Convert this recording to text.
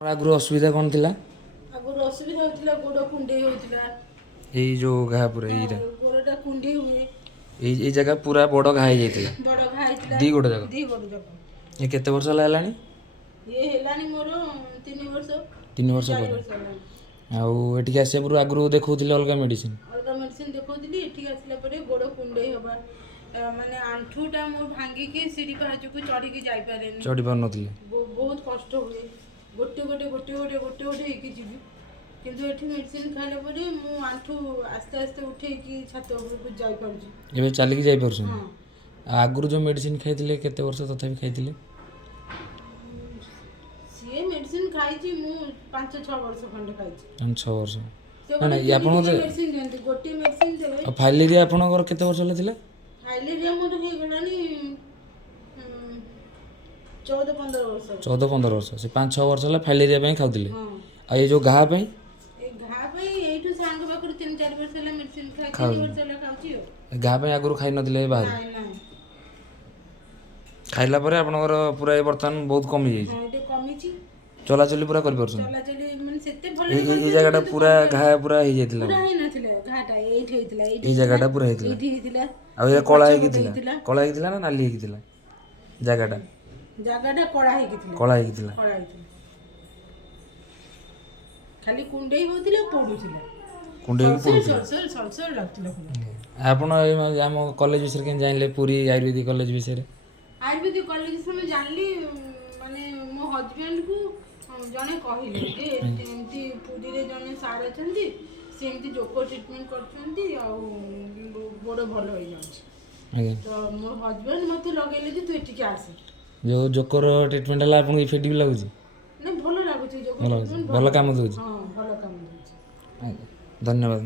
ଆଗରୁ ଅସୁବିଧା କ'ଣ ଥିଲା? ଆଗରୁ ଅସୁବିଧା ହଉଥିଲା, ଗୋଡ଼ କୁଣ୍ଡେଇ ହଉଥିଲା। ଏଇ ଯୋଉ ଘା ପୁରା ଏଇଟା ଗୋଡ଼ଟା କୁଣ୍ଡେଇ ହୁଏ। ଏଇ ଜାଗା ପୁରା ବଡ଼ ଘା ହେଇଯାଇଥିଲା। ବଡ଼ ଘା ହେଇଥିଲା ଦି ଗୋଡ଼ ଯାକ। ଦି ଗୋଡ଼ ଯାକ। ଏ କେତେ ବର୍ଷ ହେଲା ହେଲାଣି? ଇଏ ହେଲାଣି ମୋର 3 ବର୍ଷ 3 ବର୍ଷ 4 ପରେ। ବର୍ଷ ହେଲାଣି। ଆଉ ଏଠିକି ଆସିବା ପୂର୍ବରୁ ଆଗରୁ ଦେଖାଉଥିଲେ ଅଲଗା ମେଡ଼ିସିନ? ଅଲଗା ମେଡ଼ିସିନ ଦେଖଉଥିଲି। ଏଠିକି ଆସିଲା ପରେ ଗୋଡ଼ କୁଣ୍ଡେଇ ହେବା, ମାନେ ଆଣ୍ଠୁଟା ମୁଁ ଭାଙ୍ଗିକି ସିଡ଼ି ପାହାଚକୁ ଚଢ଼ିକି ଯାଇପାରେନି। ଚଢ଼ି ପାରୁନଥିଲେ? ବହୁତ କଷ୍ଟ ହୁଏ। ଗୋଟେ ହେଇକି ଯିବି, କିନ୍ତୁ ଏଠି ମେଡ଼ିସିନ ଖାଇଲା ପରେ ମୁଁ ଆଣ୍ଠୁ ଆସ୍ତେ ଆସ୍ତେ ଉଠେଇକି ଛାତ ଉପରକୁ ଯାଇପାରୁଛି। ଏବେ ଚାଲିକି ଯାଇପାରୁଛନ୍ତି? ହଁ। ଆଗରୁ ଯେଉଁ ମେଡ଼ିସିନ ଖାଇଥିଲେ କେତେ ବର୍ଷ ତଥାପି ଖାଇଥିଲେ? ସିଏ ମେଡ଼ିସିନ ଖାଇଛି ମୁଁ 5-6 ବର୍ଷ ଖଣ୍ଡେ ଖାଇଛି। 5-6 ବର୍ଷ? ସେ ନା ନା ଆପଣଙ୍କ ମେଡ଼ିସିନ ଦିଅନ୍ତି, ଗୋଟିଏ ମେଡ଼ିସିନ ଦେବେ। ଆଉ ଫାଇଲେରିଆ ଆପଣଙ୍କର କେତେ ବର୍ଷ ହେଲା ଥିଲା? ଫାଇଲେରିଆ ମୋର ହେଇଗଲାଣି 14-15 ବର୍ଷ। 14-15 ବର୍ଷ। ସେ 5-6 ବର୍ଷ ହେଲା ଫାଇଲେରିଆ ପାଇଁ ଖାଉଥିଲେ। ହଁ। ଆଉ ଏଇ ଯେଉଁ ଘା ପାଇଁ? ଏ ଘା ପାଇଁ ଏଇଠୁ ସାଙ୍ଗ ପାଖରୁ 3-4 ବର୍ଷ ହେଲା ମେଡ଼ିସିନ ଖାଇଛି। 3 ବର୍ଷ ହେଲା ଖାଉଛି ଆଉ। ଘା ପାଇଁ ଆଗରୁ ଖାଇନଥିଲେ ବାହାରୁ? ନାଇଁ। ଖାଇଲା ପରେ ଆପଣଙ୍କର ପୁରା ବର୍ତ୍ତମାନ ବହୁତ କମିଯାଇଛି? ହଁ, ଟିକେ କମିଛି। ଚଲାଚଲି ପୁରା କରିପାରୁଛନ୍ତି? ଚଲାଚଲି ମାନେ ସେତେ ଭଲରେ ଏଇ କରିପାରୁନି, ଜାଗାଟା କିନ୍ତୁ ପୁରା ଘା ପୁରା ହେଇଯାଇଥିଲା? ପୁରା ହେଇନଥିଲା। ଘାଟା ଏଇଠି ହେଇଥିଲା, ଏଇ ଜାଗାଟା ପୁରା ହେଇଥିଲା? ଏଇଠି ହେଇଥିଲା। ଆଉ ଏ କଳା ହେଇକି ଥିଲା? କଳା ହେଇକି ଥିଲା ନା ନାଲି ହେଇକି ଥିଲା ଜାଗାଟା? ଜାଗାଟା କଳା ହେଇକି ଥିଲା। କଳା ହେଇକି ଥିଲା। ଖାଲି କୁଣ୍ଡେଇ ହଉଥିଲା, ପୋଡୁଥିଲା। କୁଣ୍ଡେଇ ହେଇକି ପୋଡ଼ୁଥିଲା? ସଲସଲ ଲାଗୁଥିଲା। ଆପଣ ଏଇ ଆମ କଲେଜ ବିଷୟରେ କେମିତି ଜାଣିଲେ, ପୁରୀ ଆୟୁର୍ବେଦିକ କଲେଜ ବିଷୟରେ? ଆୟୁର୍ବେଦିକ କଲେଜ ବିଷୟରେ ଜାଣିଲି, ମାନେ ମୋ ହଜବେଣ୍ଡକୁ ଜଣେ କହିଲେ ଯେ ଏମିତି ପୁରୀରେ ଜଣେ ସାର୍ ଅଛନ୍ତି, ସେ ଏମିତି ଯୋଗ ଟ୍ରିଟମେଣ୍ଟ କରୁଛନ୍ତି, ଆଉ ଗୋଡ଼ ଭଲ ହେଇଯାଉଛି। ଆଜ୍ଞା। ତ ମୋ ହଜବେଣ୍ଡ ମୋତେ ଲଗେଇଲେ ଯେ ତୁ ଏଠିକି ଆସେ। ଯେଉଁ ଜୋକର ଟ୍ରିଟମେଣ୍ଟ ହେଲା ଆପଣଙ୍କୁ ଇଫେକ୍ଟିଭ୍ ଲାଗୁଛି? ନାଇଁ, ଭଲ ଲାଗୁଛି। ଯୋଗ ଭଲ ଲାଗୁଛି? ଟ୍ରିଟମେଣ୍ଟ ଭଲ କାମ ଦେଉଛି? ହଁ, ଭଲ କାମ ଦେଉଛି। ଆଜ୍ଞା, ଧନ୍ୟବାଦ।